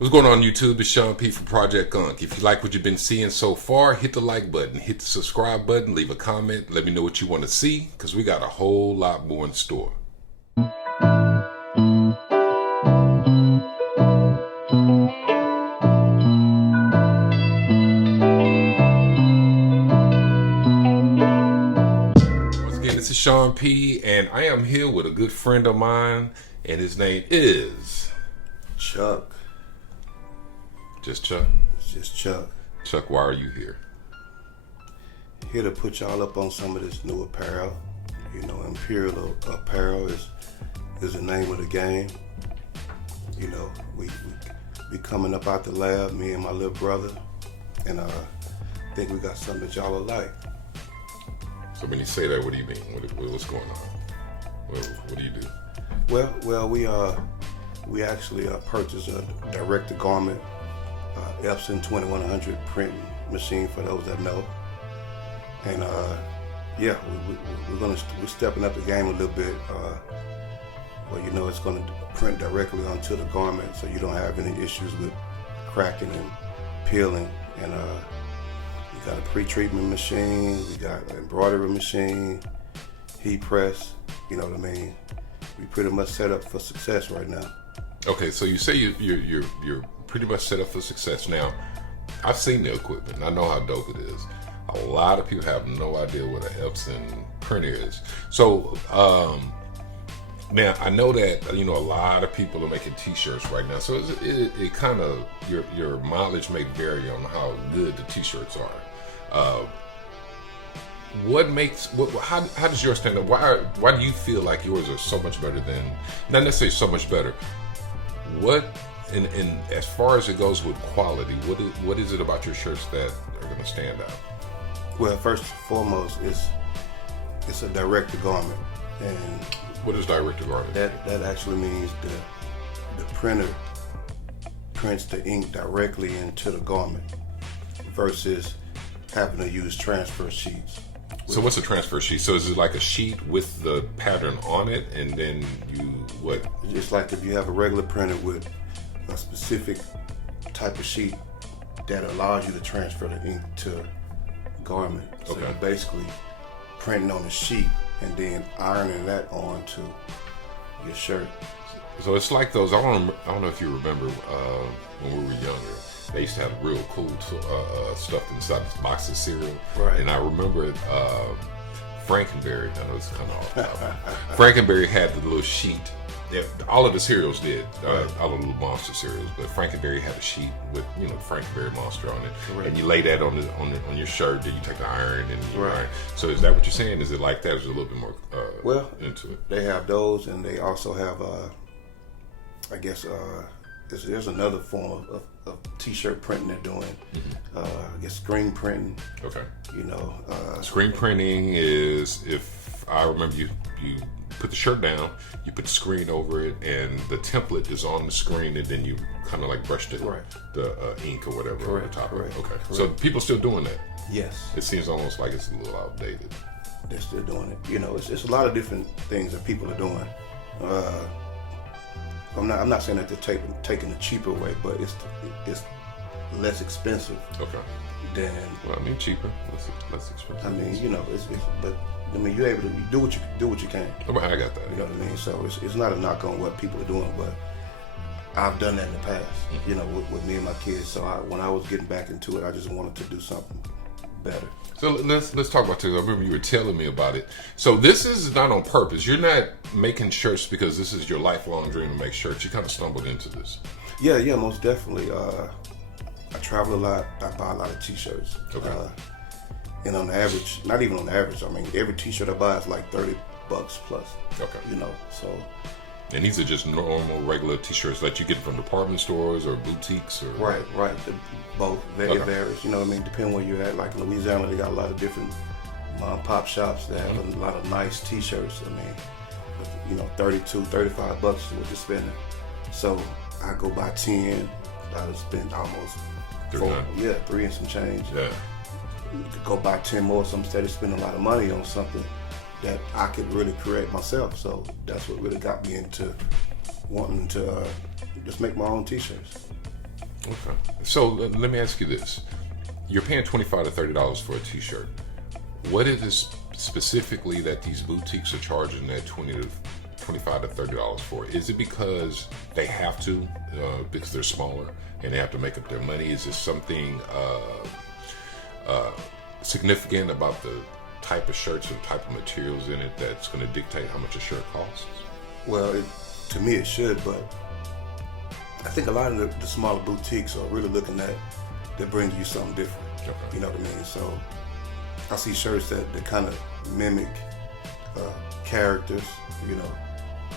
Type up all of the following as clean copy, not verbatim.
What's going on YouTube? It's Sean P from Project Unk. If you like what you've been seeing so far, hit the like button, hit the subscribe button, leave a comment, let me know what you want to see, because we got a whole lot more in store. Once again, this is Sean P, and I am here with a good friend of mine, and his name is... Chuck. Just Chuck? It's just Chuck. Chuck, why are you here? Here to put y'all up on some of this new apparel. You know, Imperial Apparel is the name of the game. You know, we coming up out the lab, me and my little brother, and I think we got something that y'all will like. So when you say that, what do you mean? What's going on? What do you do? Well, we actually purchased a direct-to-garment Epson 2100 printing machine, for those that know. And yeah, we're stepping up the game a little bit. Well, you know, it's going to print directly onto the garment, so you don't have any issues with cracking and peeling. And we got a pre-treatment machine, we got an embroidery machine, heat press. You know what I mean? We pretty much set up for success right now. Okay, so you say you're pretty much set up for success. Now, I've seen the equipment. I know how dope it is. A lot of people have no idea what an Epson printer is. So now I know that, you know, a lot of people are making T-shirts right now. So it kind of, your mileage may vary on how good the T-shirts are. How does yours stand up? Why do you feel like yours are so much better than, not necessarily so much better? What, and as far as it goes with quality, what is it about your shirts that are going to stand out? Well, first and foremost, it's a direct-to-garment. And what is direct-to-garment? That actually means the printer prints the ink directly into the garment versus having to use transfer sheets. So what's a transfer sheet? So is it like a sheet with the pattern on it, and then you, what? Just like if you have a regular printer with a specific type of sheet that allows you to transfer the ink to garment. So Okay. you're basically printing on a sheet and then ironing that onto your shirt. So it's like those, I don't know if you remember when we were younger, they used to have real cool stuff inside this box of cereal. Right. And I remember Frankenberry, I know it's kind of off topic. Frankenberry had the little sheet. Yeah, all of the cereals did, all the little monster cereals, but Frankenberry had a sheet with, you know, the Frankenberry monster on it. Correct. And you lay that on your shirt, then you take the iron and you Right. iron. So is that what you're saying? Is it like that? Or is it a little bit more into it? They have those, and they also have, I guess, there's another form of t-shirt printing they're doing. I guess screen printing. Okay. You know, Screen printing is, if I remember, you put the shirt down, you put the screen over it, and the template is on the screen, and then you kind of like brush the ink or whatever over the top of it. Okay. Correct. So people still doing that. Yes. It seems almost like it's a little outdated. They're still doing it. You know, it's a lot of different things that people are doing. I'm not saying that they're taking the cheaper way, but it's less expensive. Okay. Than, well, I mean, cheaper, less expensive. I mean, you know, but I mean, you're able to do what you can. Oh, I got that. You know what I mean? So it's not a knock on what people are doing, but I've done that in the past. You know, with me and my kids. So when I was getting back into it, I just wanted to do something better. So let's talk about this. I remember you were telling me about it. So this is not on purpose. You're not making shirts because this is your lifelong dream to make shirts. You kind of stumbled into this. Yeah, most definitely. I travel a lot. I buy a lot of t-shirts. Okay. And on the average, not even on the average, I mean, every t-shirt I buy is like $30 plus. Okay. You know, so. And these are just normal, regular t-shirts that you get from department stores or boutiques, or Right. Both. It varies. You know what I mean? Depending where you're at. Like in Louisiana, they got a lot of different mom and pop shops that have a lot of nice t-shirts. I mean, you know, $32, $35 is what you're spending. So I go buy 10. I'd spend almost $4, 3 and some change. Yeah. You could go buy 10 more, so instead of spending a lot of money on something that I could really create myself. So that's what really got me into wanting to just make my own t-shirts. Okay. So let me ask you this: you're paying $25 to $30 for a T-shirt. What is it specifically that these boutiques are charging that $25 to $30 for? Is it because they have to, because they're smaller and they have to make up their money? Is there something significant about the type of shirts or type of materials in it that's going to dictate how much a shirt costs? Well, to me it should, but I think a lot of the smaller boutiques are really looking at that brings you something different. Okay. You know what I mean? So I see shirts that kind of mimic characters, you know,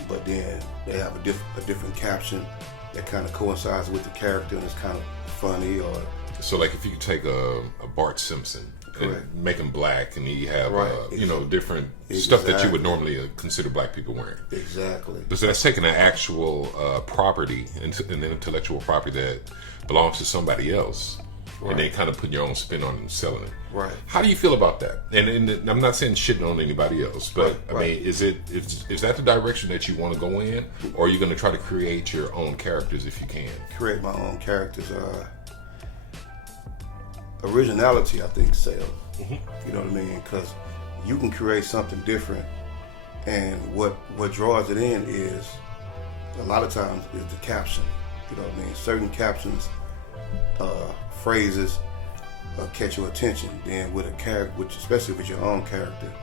but then they have a different caption that kind of coincides with the character and it's kind of funny. Or so, like, if you could take a Bart Simpson and make him black, and he have you know, different stuff that you would normally consider black people wearing. Exactly. So that's taking an actual property, an intellectual property that belongs to somebody else, and then kind of putting your own spin on it and selling it. Right. How do you feel about that? And I'm not saying shitting on anybody else, but I mean, is that the direction that you want to go in, or are you going to try to create your own characters if you can? Create my own characters. Originality, I think, sells. Mm-hmm. You know what I mean? Because you can create something different, and what draws it in is a lot of times is the caption. You know what I mean? Certain captions, phrases catch your attention. Then with a character, which especially with your own character,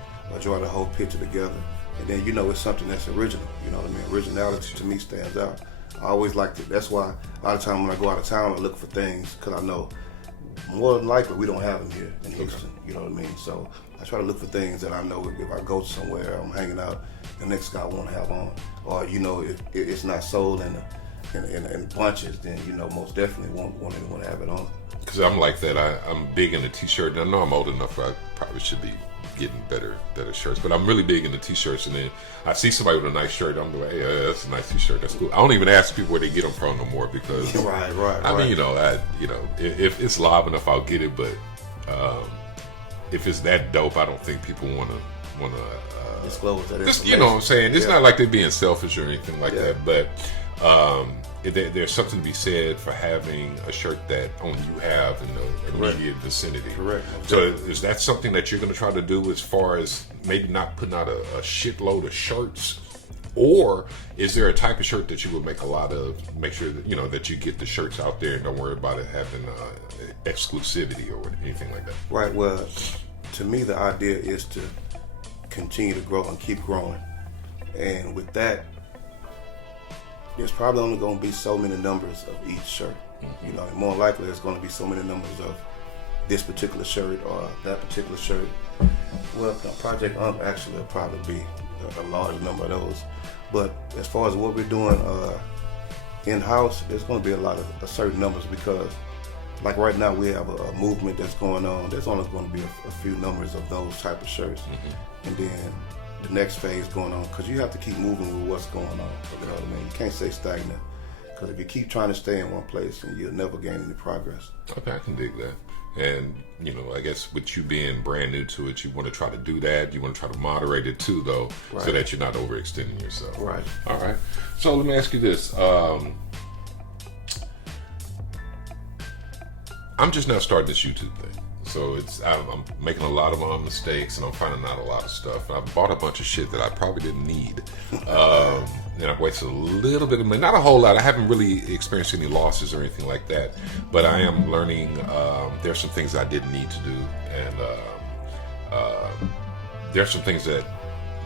draw the whole picture together, and then you know it's something that's original. You know what I mean? Originality to me stands out. I always like to. That's why a lot of times when I go out of town, I look for things because I know more than likely we don't have them here in Houston. You know what I mean? So I try to look for things that I know if I go somewhere, I'm hanging out, the next guy won't have on, or you know, if it's not sold in bunches, then you know most definitely won't want anyone to have it on. Because I'm like that. I'm big into t-shirt, and I know I'm old enough. I probably should be getting better shirts, but I'm really big into t-shirts. And then I see somebody with a nice shirt, I'm like, hey, that's a nice t-shirt. That's cool. I don't even ask people where they get them from no more because right. I mean, you know, if it's live enough, I'll get it. But if it's that dope, I don't think people want to disclose that. Just, you know what I'm saying? It's not like they're being selfish or anything like that, but. There's something to be said for having a shirt that only you have in the immediate vicinity. Correct. So is that something that you're going to try to do as far as maybe not putting out a shitload of shirts? Or is there a type of shirt that you would make a lot of, make sure that, you know, that you get the shirts out there and don't worry about it having exclusivity or anything like that? Right. Well, to me, the idea is to continue to grow and keep growing. And with that, there's probably only going to be so many numbers of each shirt. Mm-hmm. You know, and more likely there's going to be so many numbers of this particular shirt or that particular shirt. Well, Project Ump actually will probably be a large number of those. But as far as what we're doing in-house, there's going to be a lot of certain numbers because, like right now, we have a movement that's going on. There's only going to be a few numbers of those type of shirts. Mm-hmm. And then the next phase going on, because you have to keep moving with what's going on. You know what I mean? You can't stay stagnant, because if you keep trying to stay in one place, then you'll never gain any progress. Okay, I can dig that. And, you know, I guess with you being brand new to it, you want to try to do that. You want to try to moderate it too, though, so that you're not overextending yourself. Right. All right. So let me ask you this. I'm just now starting this YouTube thing. So I'm making a lot of mistakes, and I'm finding out a lot of stuff. And I bought a bunch of shit that I probably didn't need, and I've wasted a little bit of money. Not a whole lot. I haven't really experienced any losses or anything like that. But I am learning. There's some things I didn't need to do, and there's some things that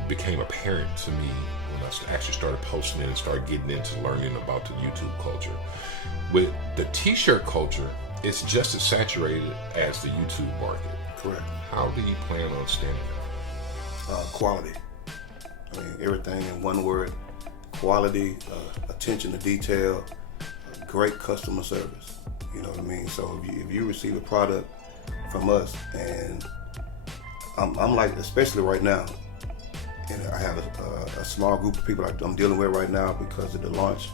became apparent to me when I actually started posting it and started getting into learning about the YouTube culture. With the T-shirt culture, it's just as saturated as the YouTube market. Correct. How do you plan on standing out? Quality. I mean, everything in one word. Quality, attention to detail, great customer service. You know what I mean? So if you receive a product from us, and I'm like, especially right now, and I have a small group of people I'm dealing with right now because of the launch.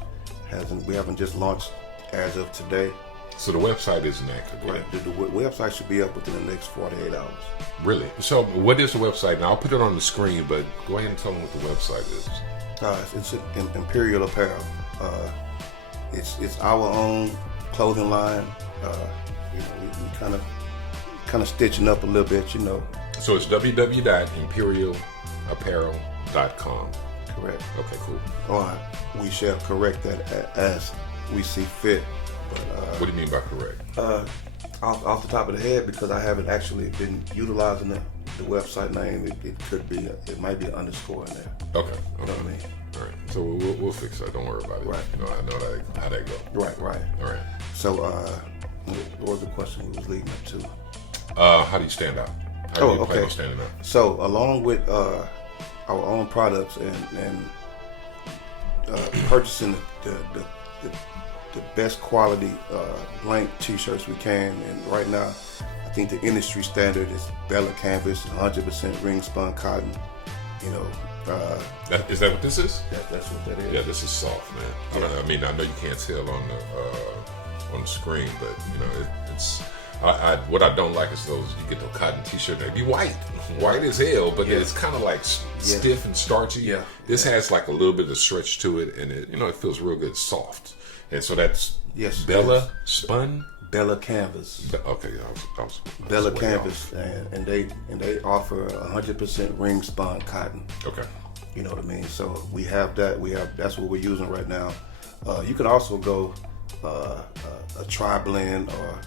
We haven't just launched as of today. So the website isn't active yet? Right. The website should be up within the next 48 hours. Really? So what is the website? Now, I'll put it on the screen, but go ahead and tell them what the website is. It's Imperial Apparel. It's our own clothing line. You know, we kind of stitching up a little bit, you know. So it's www.imperialapparel.com. Correct. Okay, cool. Or we shall correct that as we see fit. But, what do you mean by correct? Off the top of the head, because I haven't actually been utilizing the website name, it might be an underscore in there. Okay. You know what I mean? All right. So we'll fix that. Don't worry about it. Right. You know, I know how that go. Right. All right. So, what was the question we was leading up to? How do you stand out? How do you plan okay. on standing out? So, along with our own products and purchasing the best quality blank T-shirts we can, and right now, I think the industry standard is Bella Canvas, 100% ring spun cotton. You know, Is that what this is? that's what that is. Yeah, this is soft, man. Yeah. I mean, I know you can't tell on the screen, but you know, it's. What I don't like is those you get the cotton T-shirt. They be white as hell, but it's kind of like stiff and starchy. Yeah. This has like a little bit of stretch to it, and it feels real good, soft. And so that's Bella spun. Bella Canvas. Okay, I was Bella way Canvas, and they offer 100% ring spun cotton. Okay. You know what I mean? So we have that. That's what we're using right now. You could also go a tri blend or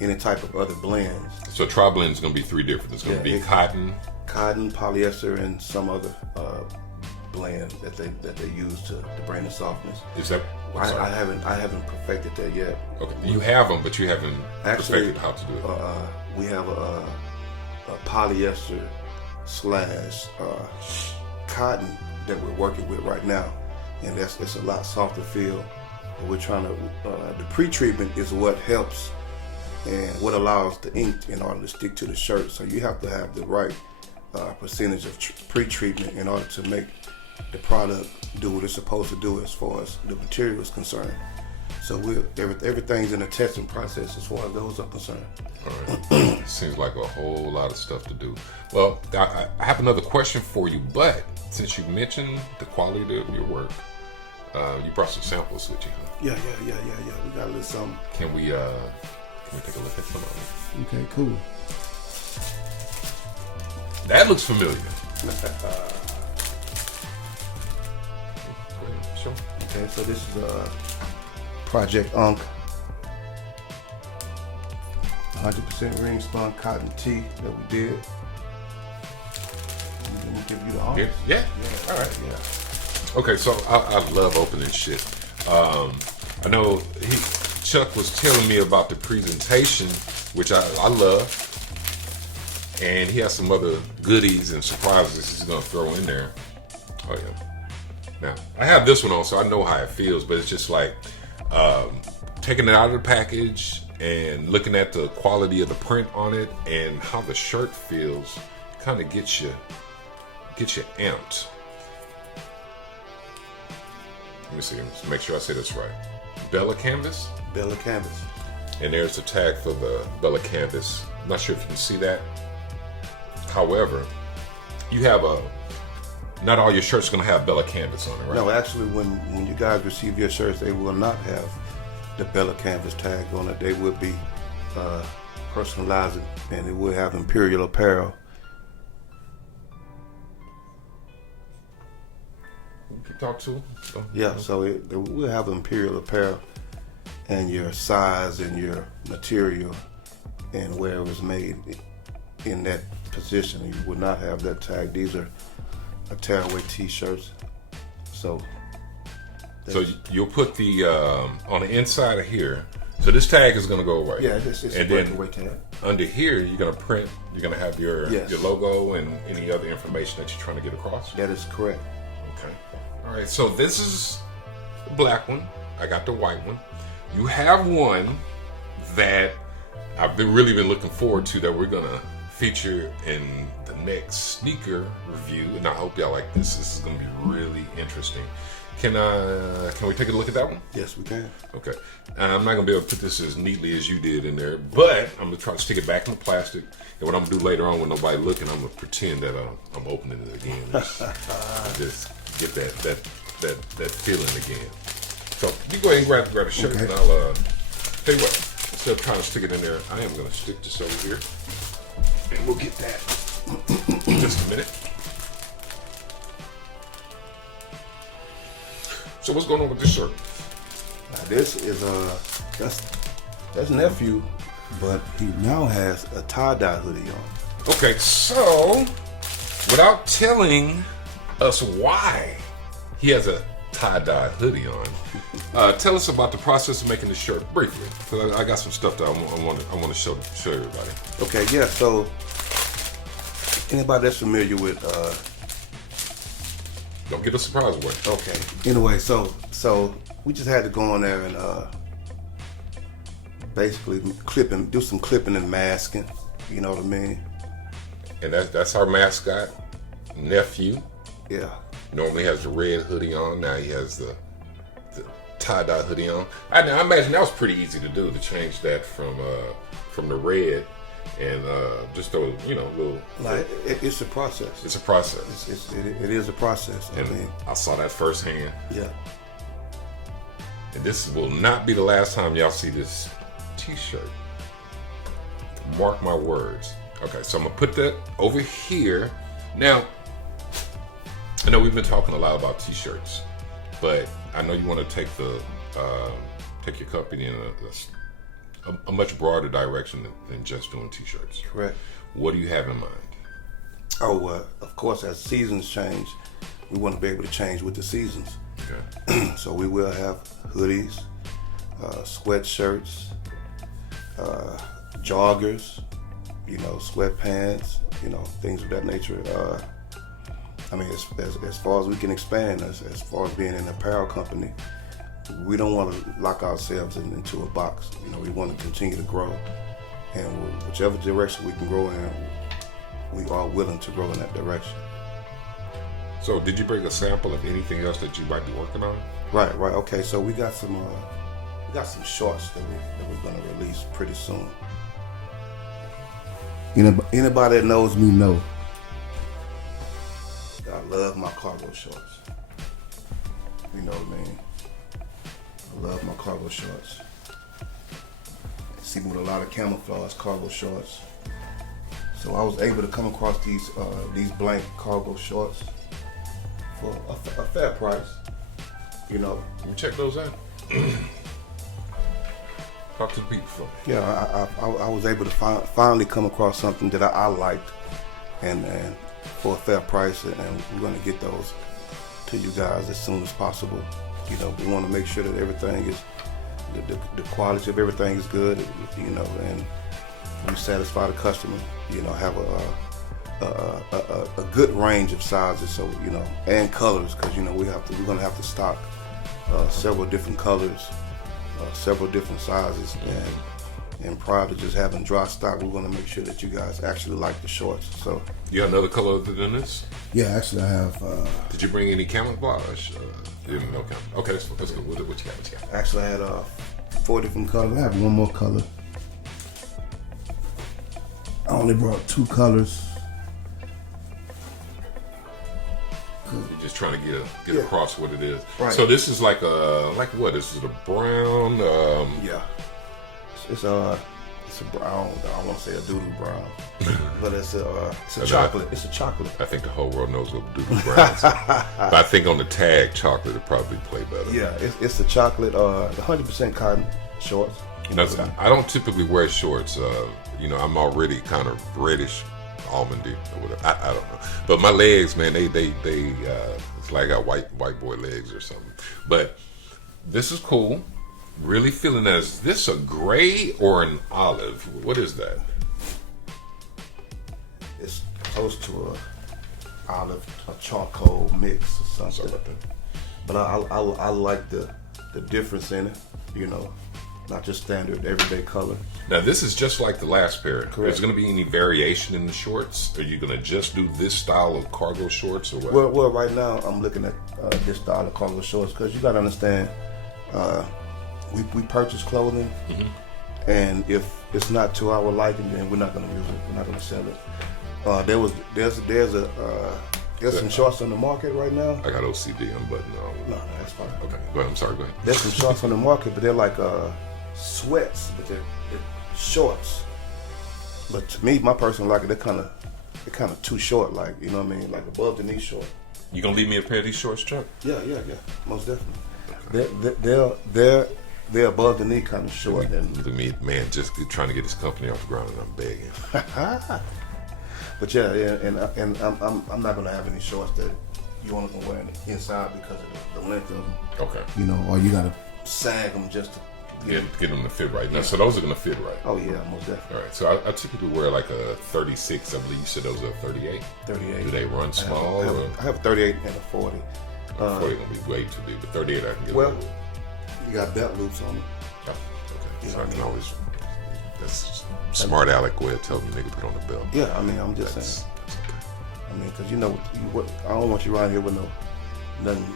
any type of other blends. So tri-blend is going to be three different. It's going to be cotton, polyester, and some other blend that they use to bring the softness. Is that? I haven't perfected that yet. Okay, you have them, but you haven't perfected how to do it. We have a polyester / cotton that we're working with right now, and it's a lot softer feel. But we're trying to. The pre-treatment is what helps and what allows the ink in order to stick to the shirt. So you have to have the right percentage of pre-treatment in order to make the product do what it's supposed to do as far as the material is concerned. So everything's in a testing process as far as those are concerned. All right. Seems like a whole lot of stuff to do. Well, I have another question for you, but since you mentioned the quality of your work, you brought some samples with you, huh? Yeah. We got a little something. Can we take a look at some of them? Okay, cool. That looks familiar. Sure. Okay, so this is Project Unk 100% ring spun cotton tee that we did. Let me give you the arms. Yeah. All right. Yeah. Okay, so I love opening shit. I know Chuck was telling me about the presentation, which I love, and he has some other goodies and surprises he's gonna throw in there. Oh yeah. Now I have this one on, so I know how it feels, but it's just like taking it out of the package and looking at the quality of the print on it and how the shirt feels, kind of gets you amped. Let me see. Let's make sure I say this right. Bella Canvas. Bella Canvas. And there's the tag for the Bella Canvas. I'm not sure if you can see that. However, you have not all your shirts are going to have Bella Canvas on it, right? No, actually, when you guys receive your shirts, they will not have the Bella Canvas tag on it. They would be personalized, and it will have Imperial Apparel. Keep talking to him. Yeah, so it will have Imperial Apparel and your size and your material and where it was made in that position. You would not have that tag. These are tearaway t-shirts. So you'll put the on the inside of here. So this tag is going to go away. Yeah, it's a breakaway tag. Under here, you're going to print. You're going to have your logo and any other information that you're trying to get across. That is correct. Okay. All right. So this is the black one. I got the white one. You have one that I've really been looking forward to that we're going to feature in the next sneaker review, and I hope y'all like this. This is going to be really interesting. Can we take a look at that one? Yes, we can. Okay. I'm not going to be able to put this as neatly as you did in there, but I'm going to try to stick it back in the plastic. And what I'm going to do later on when nobody looking, I'm going to pretend that I'm opening it again. Just get that feeling again. So you go ahead and grab a shirt, okay. And Tell you what, instead of trying to stick it in there, I am going to stick this over here. And we'll get that in just a minute. So what's going on with this shirt? Now this is that's nephew, but he now has a tie-dye hoodie on. Okay, so without telling us why he has a tie-dye hoodie on, tell us about the process of making this shirt briefly, because I got some stuff that I want to show everybody. Okay, yeah. So anybody that's familiar with Don't get a surprise away. okay. Anyway, so we just had to go on there and basically do some clipping and masking. You know what I mean? And that's our mascot, nephew. Yeah. Normally has the red hoodie on. Now he has the tie-dye hoodie on. I imagine that was pretty easy to do, to change that from the red and just throw little. Like it's a process. It's a process. It is a process. And I mean, I saw that firsthand. yeah. And this will not be the last time y'all see this T-shirt. Mark my words. Okay, so I'm gonna put that over here. Now, I know we've been talking a lot about T-shirts, but I know you want to take your company in a much broader direction than just doing T-shirts. Correct. What do you have in mind? Oh, of course, as seasons change, we want to be able to change with the seasons. Okay. So we will have hoodies, sweatshirts, joggers, sweatpants, things of that nature. I mean, as far as we can expand, as far as being an apparel company, we don't want to lock ourselves into a box. We want to continue to grow, and whichever direction we can grow in, we are willing to grow in that direction. So, did you bring a sample of anything else that you might be working on? Right. Okay. So we got some shorts that we're going to release pretty soon. Anybody that knows me know I love my cargo shorts. You know what I mean? I love my cargo shorts. See me with a lot of camouflage cargo shorts. So I was able to come across these blank cargo shorts for a fair price. Let me check those out. Talk to the people for me. Yeah, I was able to finally come across something that I liked, and for a fair price, and we're going to get those to you guys as soon as possible. We want to make sure that everything is, the quality of everything is good, and we satisfy the customer. Have a good range of sizes, so and colors, because we're going to have to stock several different colors, several different sizes, and prior to just having dry stock, we're going to make sure that you guys actually like the shorts. So you got another color other than this? yeah, actually I have. Did you bring any camouflage? No camouflage. Okay, let's go. What you got? Actually, I had 4 different colors. I have one more color. I only brought 2 colors. You're just trying to get across what it is. Right. So this is like what? This is a brown. Yeah. It's a brown. I don't want to say a doodoo brown, but it's a chocolate. It's a chocolate. I think the whole world knows what doodoo brown is. But I think on the tag, chocolate would probably play better. Yeah, it's a chocolate. 100% cotton shorts. I don't typically wear shorts. I'm already kind of reddish, almondy or whatever. I don't know. But my legs, man, they it's like I got white boy legs or something. But this is cool. Really feeling that. Is this a gray or an olive? What is that? It's close to a olive, a charcoal mix or something. Sorry about that. But I like the difference in it. Not just standard everyday color. Now this is just like the last pair. Correct. Is there going to be any variation in the shorts? Are you going to just do this style of cargo shorts or what? Well, right now I'm looking at this style of cargo shorts, because you got to understand, we purchase clothing, and if it's not to our liking, then we're not going to use it. We're not going to sell it. There's some shorts on the market right now. I got OCD. I'm buttoning all. No, that's fine. Okay, go ahead. I'm sorry. Go ahead. There's some shorts on the market, but they're like sweats, but they're shorts. But to me, my person like it. They're kind of too short, like, you know what I mean, like above the knee short. You gonna leave me a pair of these shorts, Chuck? Yeah, most definitely. Okay. They're above the knee, kind of short. Look at me, man, just trying to get this company off the ground, and I'm begging. But yeah, and I'm not gonna have any shorts that you only gonna wear inside because of the length of them. Okay. You know, or you gotta sag them just to get them to fit right. Now, so those are gonna fit right. Oh yeah, most definitely. All right. So I typically wear like a 36. I believe you said those are 38. 38. Do they run small? I have a 38 and a 40. 40 gonna be way too big, but 38 I can get. Well, you got belt loops on them. Oh, okay. You So know I can what I mean? always. That's smart aleck way of telling the nigga put on the belt. Yeah, I mean, I'm just saying. That's okay. I mean, because you know, I don't want you around here with nothing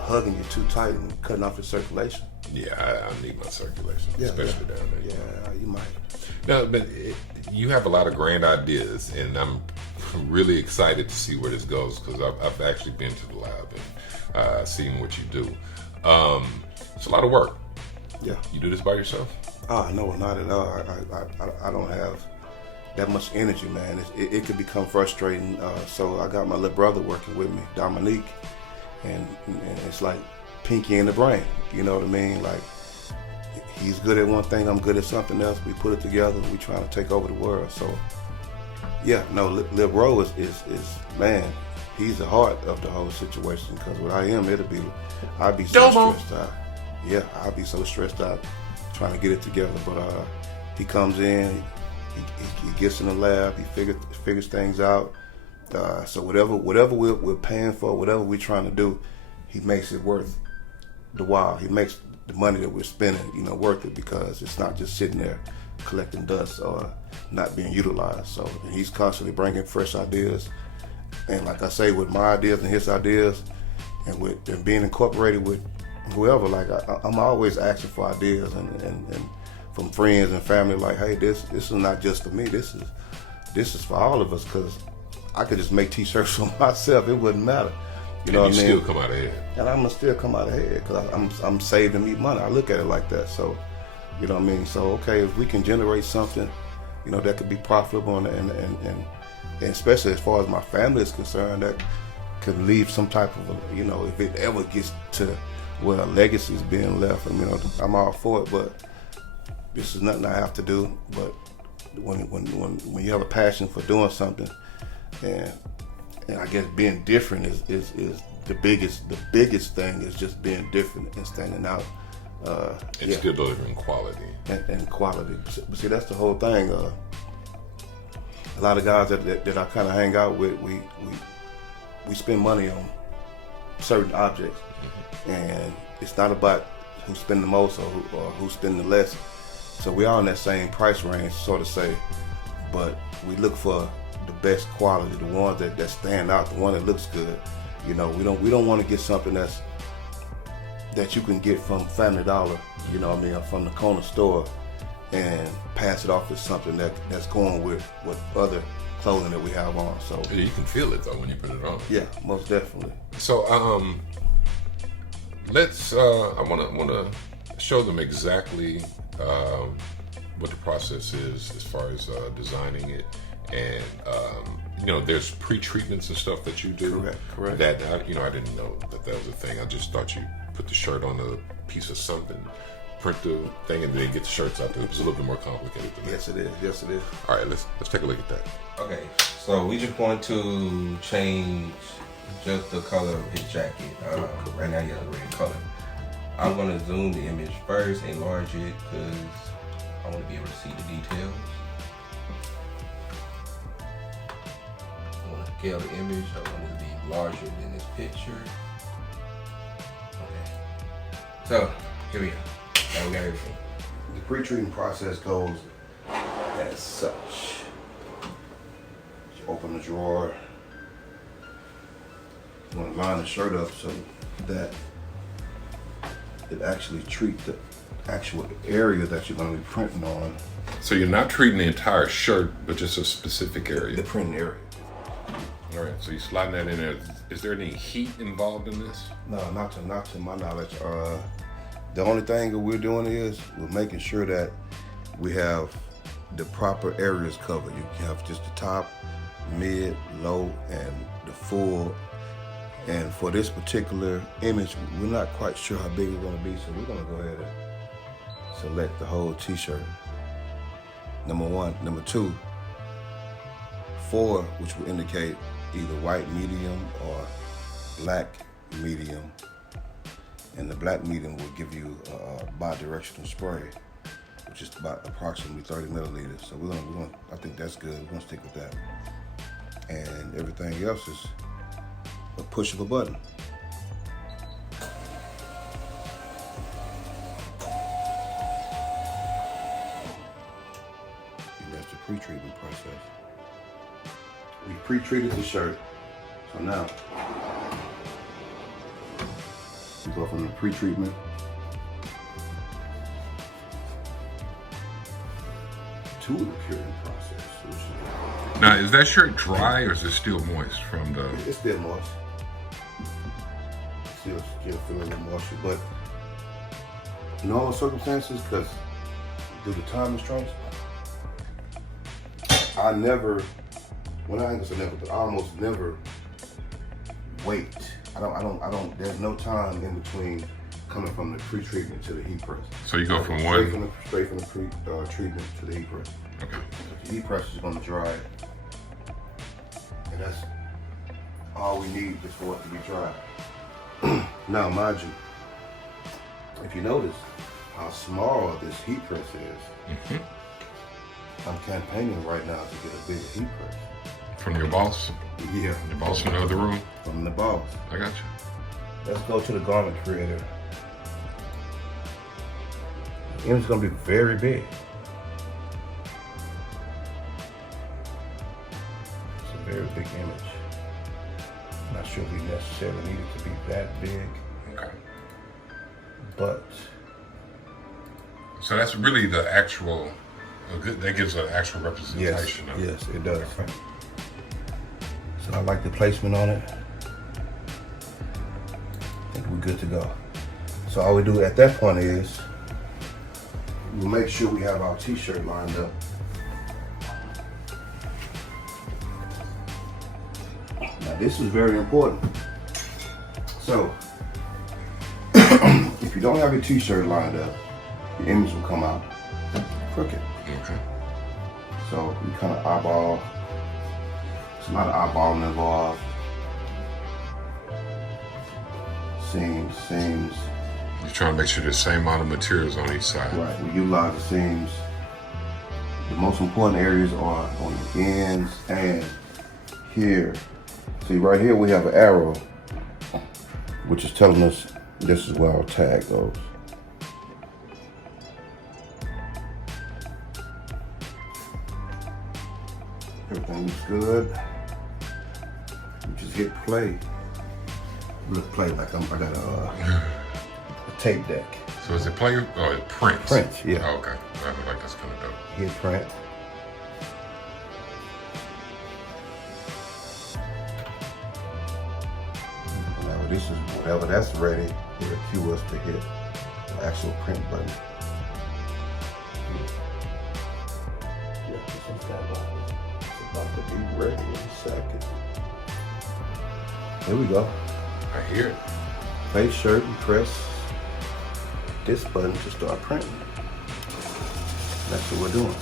hugging you too tight and cutting off your circulation. Yeah, I need my circulation, especially down there. Yeah, you might. No, but you have a lot of grand ideas, and I'm really excited to see where this goes because I've actually been to the lab and seen what you do. It's a lot of work. Yeah. You do this by yourself? No, not at all. I don't have that much energy, man. It could become frustrating. So I got my little brother working with me, Dominique, and it's like pinky in the brain. You know what I mean? Like, he's good at one thing, I'm good at something else. We put it together. We trying to take over the world. So yeah, no, Lil Bro is man. He's the heart of the whole situation. Because without him, I'd be so Domo. stressed out. Yeah, I'd be so stressed out trying to get it together. But he comes in, he gets in the lab, he figures things out. So whatever we're paying for, whatever we're trying to do, he makes it worth the while. He makes the money that we're spending, worth it, because it's not just sitting there collecting dust or not being utilized. So he's constantly bringing fresh ideas, and like I say, with my ideas and his ideas, and being incorporated with whoever, like I'm always asking for ideas and from friends and family, like, hey, this is not just for me. This is for all of us, because I could just make T-shirts for myself. It wouldn't matter. You know what I mean? Still come out ahead. And I'm gonna still come out ahead because I'm saving me money. I look at it like that. So, you know what I mean? So, okay, if we can generate something, that could be profitable and especially as far as my family is concerned, that could leave some type of, if it ever gets to where a legacy is being left, I'm all for it. But this is nothing I have to do. But when you have a passion for doing something, and I guess being different is the biggest thing is just being different and standing out. And still delivering quality. And quality. But see, that's the whole thing. A lot of guys that I kind of hang out with, we spend money on certain objects, and it's not about who spend the most or who spend the less. So we are in that same price range, sort of say, but we look for the best quality, the ones that stand out, the one that looks good. We don't want to get something that you can get from Family Dollar, or from the corner store, and pass it off as something that's going with other clothing that we have on. So yeah, you can feel it though when you put it on. Yeah, most definitely. So let's I want to show them exactly what the process is as far as designing it. And there's pre-treatments and stuff that you do. Correct. That I didn't know that was a thing. I just thought you put the shirt on a piece of something, print the thing, and then get the shirts out there. It's a little bit more complicated than that. Yes, it is. All right, let's take a look at that. Okay, so we just want to change just the color of his jacket. Right now he has a red color. I'm gonna zoom the image first, enlarge it, because I want to be able to see the details. I want to scale the image. I want it to be larger than this picture. Okay. So, here we go. Now we got everything. The pre-treating process goes as such. You open the drawer. You want to line the shirt up so that it actually treats the actual area that you're going to be printing on. So you're not treating the entire shirt, but just a specific area. The printing area. All right, so you're sliding that in there. Is there any heat involved in this? No, not to my knowledge. The only thing that we're doing is we're making sure that we have the proper areas covered. You have just the top, mid, low, and the full. And for this particular image, we're not quite sure how big it's gonna be, so we're gonna go ahead and select the whole t-shirt. Number one. Number two, 4, which will indicate either white medium or black medium. And the black medium will give you a bi-directional spray, which is about approximately 30 milliliters. So we're gonna, I think that's good. We're gonna stick with that. And everything else is a push of a button. And that's the pre-treatment process. We pre-treated the shirt, so now we go from the pre-treatment to the curing process. Now, is that shirt dry or is it still moist from the? It's still moist. Still feeling the moisture, but in all the circumstances, because due to time constraints, I never. When I ain't gonna say never, but I almost never wait. I don't. There's no time in between coming from the pre-treatment to the heat press. So you go from straight from the pre-treatment to the heat press. Okay. The heat press is gonna dry it, and that's all we need is for it to be dry. Now, mind you, if you notice how small this heat press is, I'm campaigning right now to get a bigger heat press. From your boss? Yeah. Your boss in the other room? From the boss. I got you. Let's go to the garment creator. The image is going to be very big. It's a very big image. I'm not sure if we necessarily need it to be that big. Okay. But. So that's really the actual, that gives an actual representation of it. Yes, it does. Okay. So I like the placement on it. I think we're good to go. So all we do at that point is we'll make sure we have our t-shirt lined up. Now this is very important. So if you don't have your t-shirt lined up, the image will come out crooked. Okay. So we kind of eyeball. There's a lot of eyeballing involved. Seams. You're trying to make sure there's the same amount of materials on each side. Right, we utilize the seams. The most important areas are on the ends and here. See, right here we have an arrow, which is telling us this is where our tag goes. Everything looks good. We just hit play. Look, play like I got a tape deck. So is it play or it prints? Prints, yeah. Oh, okay. I feel like that's kind of dope. Hit print. Now this is whenever that's ready, it'll cue us to hit the actual print button. Yeah, this one's got it's about to be ready in a second. Here we go. I hear it. Place shirt and press this button to start printing. That's what we're doing.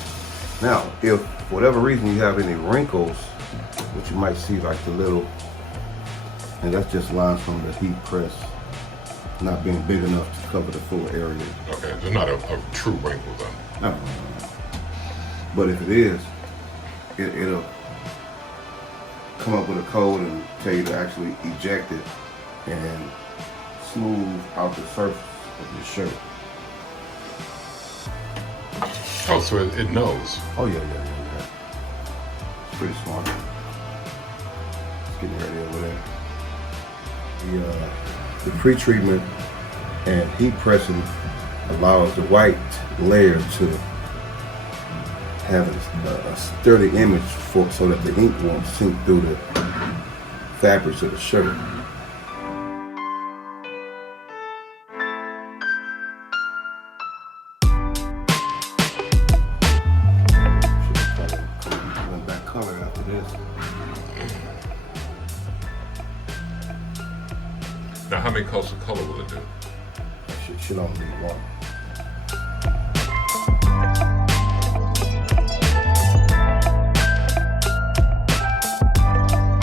Now, if for whatever reason you have any wrinkles, which you might see like the little, and that's just lines from the heat press not being big enough to cover the full area. Okay, they're not a true wrinkle though. No. But if it is, it'll come up with a code and tell you to actually eject it and smooth out the surface of your shirt. Oh, so it knows. Oh yeah. It's pretty smart. It's getting ready over there. The pre-treatment and heat pressing allows the white layer to have a sturdy image so that the ink won't sink through the fabrics of the shirt. many coats of color will it do? Should only be one.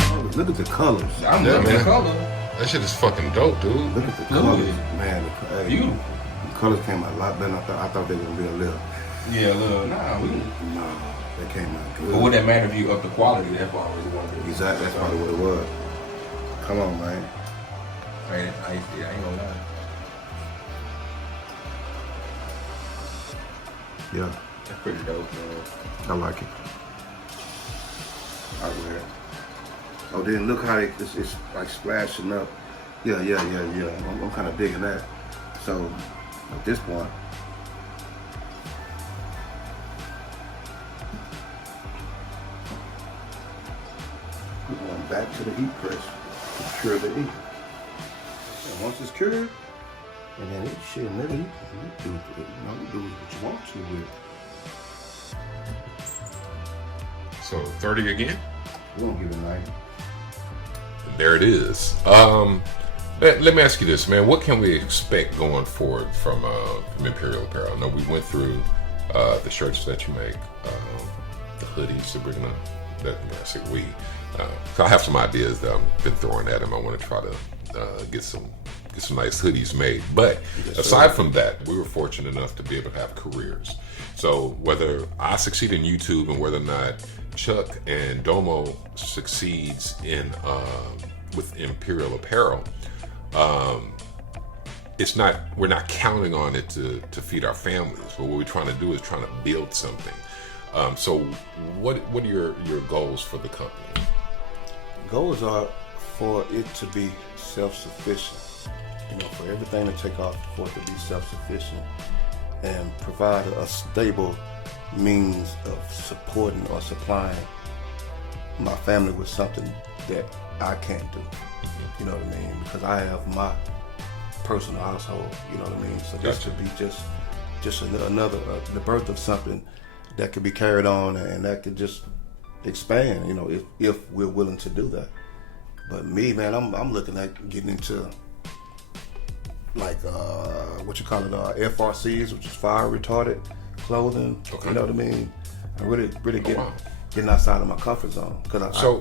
Oh, look at the colors. I'm looking at the color. That shit is fucking dope, dude. Look at the colors, man. The colors came out a lot better than I thought. I thought they were gonna be a little. Yeah, look, No, they came out good. But would that matter if you up the quality? That's what I always wondered. Exactly, that's probably what it was. Come on, man. I ain't gonna lie. Yeah, That's pretty dope, man. I like it. I wear it. Oh, then look how it's like splashing up. Yeah. I'm kind of digging that. So at this point, we're going back to the heat press to cure the heat. And once it's cured, and then it's shit, nigga, you do what you want to with it. So 30 again? We're gonna give it 90. There it is. Let me ask you this, man. What can we expect going forward from Imperial Apparel? I know we went through the shirts that you make, the hoodies that we're gonna. I say we. So I have some ideas that I've been throwing at him. I want to try to get some nice hoodies made. But aside from that, we were fortunate enough to be able to have careers. So whether I succeed in YouTube and whether or not Chuck and Domo succeeds in with Imperial Apparel, we're not counting on it to feed our families. But what we're trying to do is trying to build something. So what are your goals for the company? Goals are for it to be self-sufficient. For everything to take off, for it to be self-sufficient and provide a stable means of supporting or supplying my family with something that I can't do. You know what I mean? Because I have my personal household. You know what I mean? So this should be just another the birth of something that could be carried on and that could just expand. If we're willing to do that. But me, man, I'm looking at getting into like what you call it, FRCs, which is fire retardant clothing. Okay. You know what I mean? I really getting outside of my comfort zone.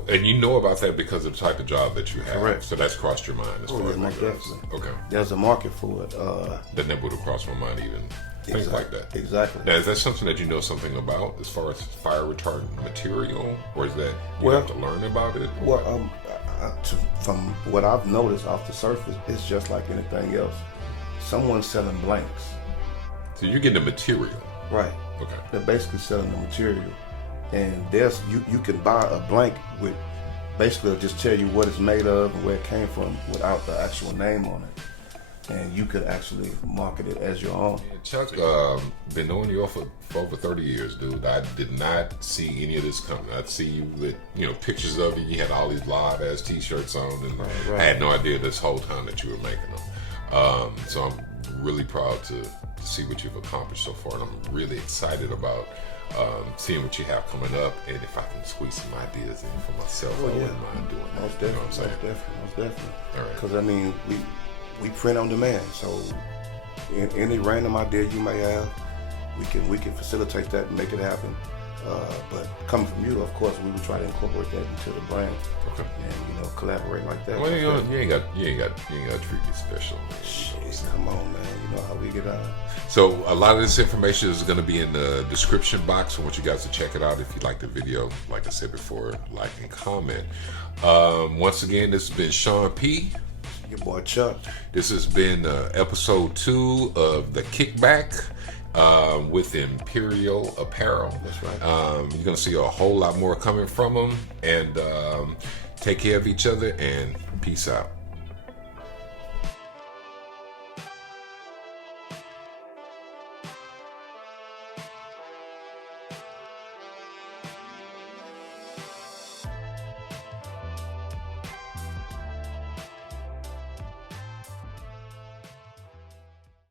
And you know about that because of the type of job that you have. Correct. So that's crossed your mind as far as that goes. Definitely. Okay. There's a market for it. That never would have crossed my mind even. Things like that. Exactly. Now, is that something that you know something about as far as fire retardant material, or is that you have to learn about it? From what I've noticed off the surface, it's just like anything else. Someone's selling blanks. So you're getting the material. Right. Okay. They're basically selling the material. And there's you can buy a blank with basically just tell you what it's made of and where it came from without the actual name on it. And you could actually market it as your own. Yeah, Chuck, been knowing you for over 30 years, dude. I did not see any of this coming. I'd see you with, pictures of you. You had all these live ass t-shirts on, and I had no idea this whole time that you were making them. So I'm really proud to see what you've accomplished so far, and I'm really excited about seeing what you have coming up, and if I can squeeze some ideas in for myself, I wouldn't mind doing that. Most definitely. All right. Because we print on demand, so any random idea you may have, we can facilitate that and make it happen. But coming from you, of course, we would try to incorporate that into the brand. Okay. And collaborate like that. Well, you ain't got to treat me special, man. Jeez, come on, man. You know how we get out. So a lot of this information is going to be in the description box. I want you guys to check it out. If you like the video, like I said before, like and comment. Once again, this has been Sean P. Your boy Chuck. This has been episode 2 of The Kickback with Imperial Apparel. That's right. You're going to see a whole lot more coming from them. And take care of each other and peace out.